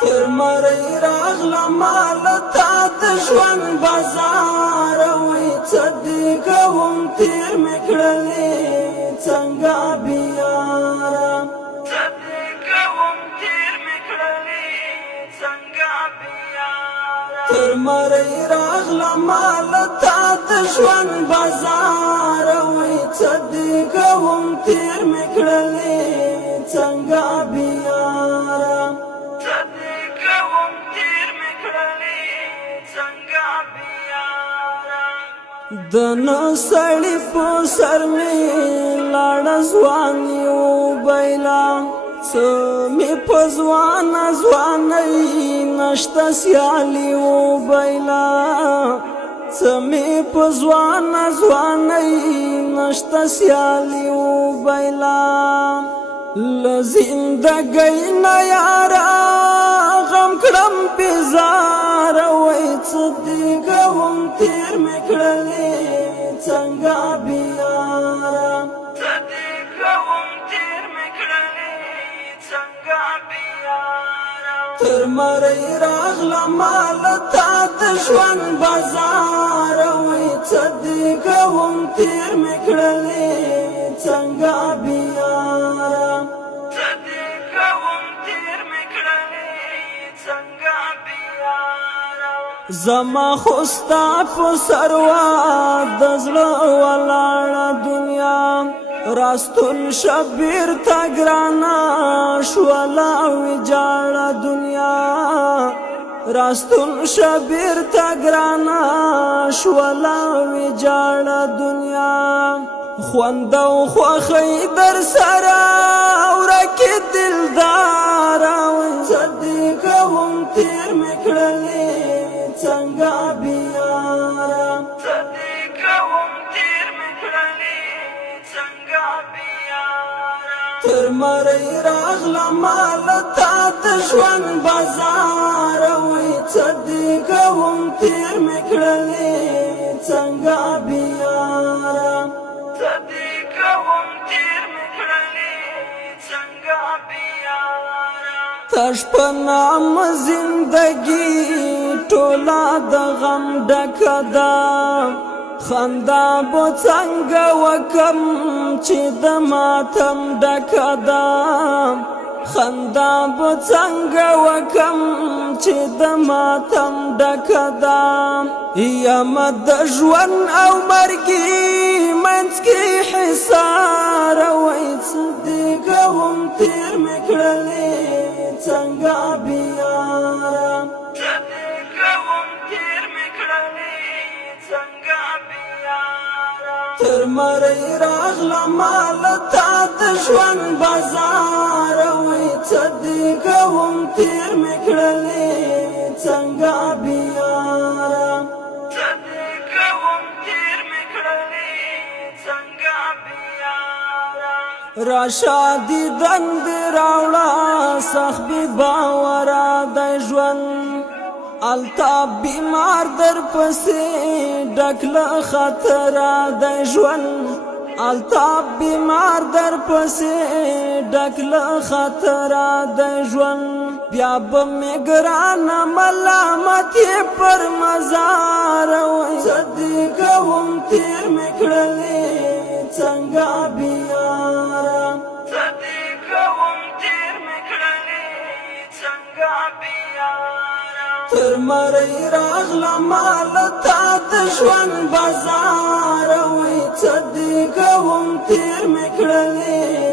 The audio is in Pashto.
تر مری راغله مال تا د ژوند بازار وای صدیق هم تیر میکړلې څنګه بیار صدیق هم تیر میکړلې څنګه بیار تر مری راغله مال تا د ژوند بازار وای صدیق هم تیر میکړلې څنګه بیار د نسړی په سر می لاړ ځوان یو بیلا څه می په ځوان نشته سیالی و بیلا څه می په ځوان نشته سیالی و بیلا لزندګۍ نه یارا غم کړم بیزار وای صدیق هم تیر میکړلې څنګه بیار صدیق هم تیر میکړلې څنګه بیار تر مری راغله مال تا د ژوند بازار وای صدیق هم تیر میکړلې څنګه بیار صدیق هم تیر میکړلې څنګه بیار زما خوستا په سروا د زړه ولاړه دنیا راستون شبیر تا ګرانا شولا وجاړه دنیا راستون شبیر تا ګرانا شولا وجاړه دنیا خوندو خوخی در سرا ورکی دلدار صدیق هم تیر میکړلې څنګه بیار صدیق هم تیر میکړلې څنګه بیار تر مری راغله مال تا د ژوند بازار وای صدیق هم تیر میکړلې څنګه بیار صدیق هم تیر میکړلې څنګه بیار تش په نام زندگی ټولا د غم ډکه ده خندا به څنګه وکم چې د ماتم ډکه ده خندا به څنګه وکم چې د ماتم ډکه ده یم د ژوند او مرګي منځ کې حصار وای صدیق هم تیر میکړلې څنګه بیار صدیق هم تیر میکړلې څنګه بیار تر مری راغله مال تا د ژوند بازار وای صدیق هم تیر میکړلې څنګه بیار صدیق هم تیر میکړلې څنګه بیار راشادی دند راوړه صاحب باورا د ژوند التا بیمار در پسې ډکله خطر د ژوند التا بیمار در پسې ډکله خطر د ژوند بیا به مې ګران ملامت پر مزار وای صدیق هم تیر میکړلې څنګه بیار صدیق هم تیر میکړلې څنګه بیار تر مری راغله مال تا د ژوند بازار وای صدیق هم تیر میکړلې